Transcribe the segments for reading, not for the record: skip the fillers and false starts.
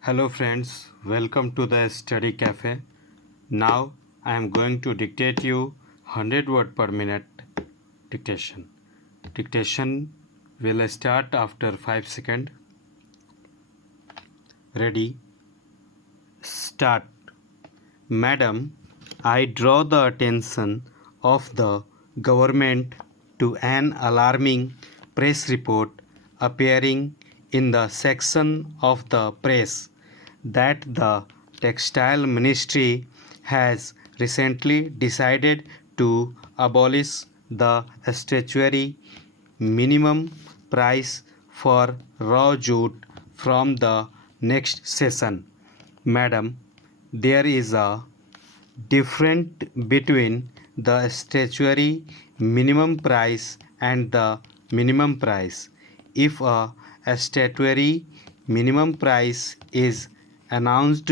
Hello friends, welcome to the study cafe. Now I am going to dictate you 100 word per minute dictation. Dictation will start after 5 seconds. Ready? Start. Madam, I draw the attention of the government to an alarming press report appearing in the section of the press that the Textile Ministry has recently decided to abolish the statutory minimum price for raw jute from the next session. Madam, there is a difference between the statutory minimum price and the minimum price. If a statutory minimum price is announced,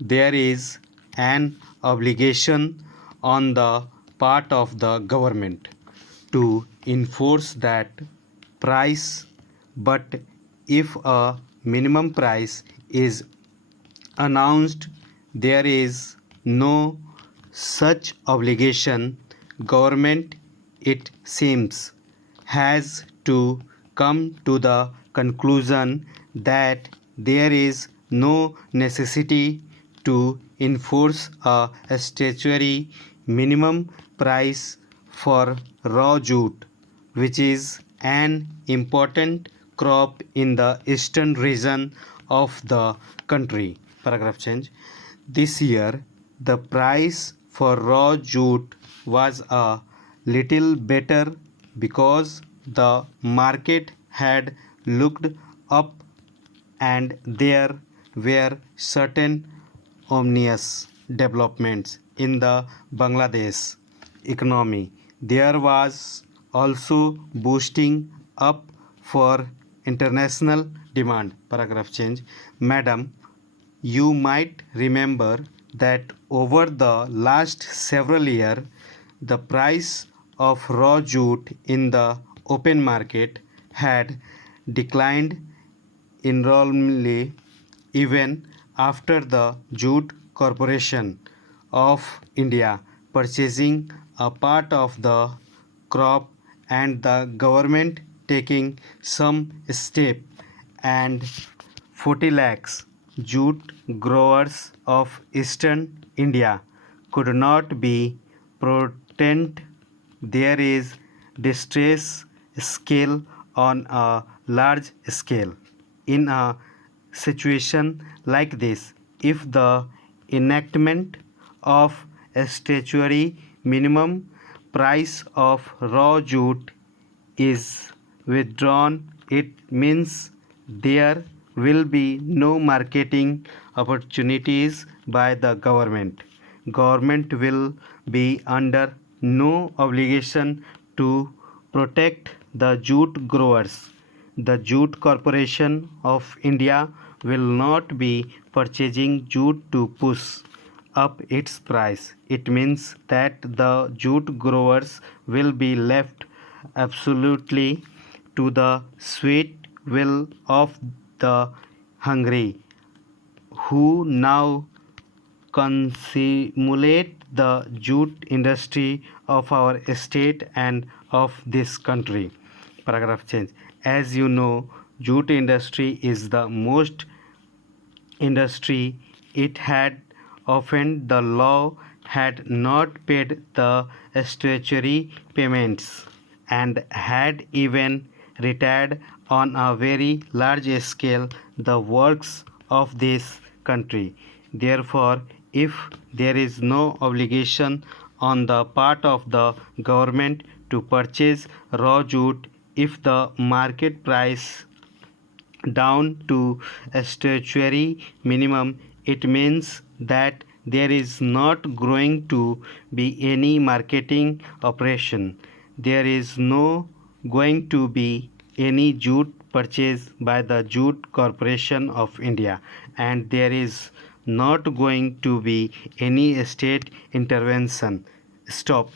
there is an obligation on the part of the government to enforce that price, but if a minimum price is announced, there is no such obligation. Government, it seems, has to come to the conclusion that there is no necessity to enforce a statutory minimum price for raw jute, which is an important crop in the eastern region of the country. Paragraph change. This year, the price for raw jute was a little better because the market had looked up and there were certain ominous developments in the Bangladesh economy. There was also boosting up for international demand. Paragraph change. Madam, you might remember that over the last several years, the price of raw jute in the open market had declined enormously even after the Jute Corporation of India purchasing a part of the crop and the government taking some step, and 40 lakhs jute growers of eastern India could not be protected. There is distress scale on a large scale. In a situation like this, if the enactment of a statutory minimum price of raw jute is withdrawn, it means there will be no marketing opportunities by the government. Government will be under no obligation to protect the jute growers. The Jute Corporation of India will not be purchasing jute to push up its price. It means that the jute growers will be left absolutely to the sweet will of the hungry, who now consummate the jute industry of our state and of this country. Paragraph change. As you know, jute industry is the most industry. It had offended the law, had not paid the statutory payments, and had even retired on a very large scale the works of this country. Therefore, if there is no obligation on the part of the government to purchase raw jute, if the market price down to a statutory minimum, it means that there is not going to be any marketing operation. There is no going to be any jute purchased by the Jute Corporation of India, and there is not going to be any state intervention. Stop.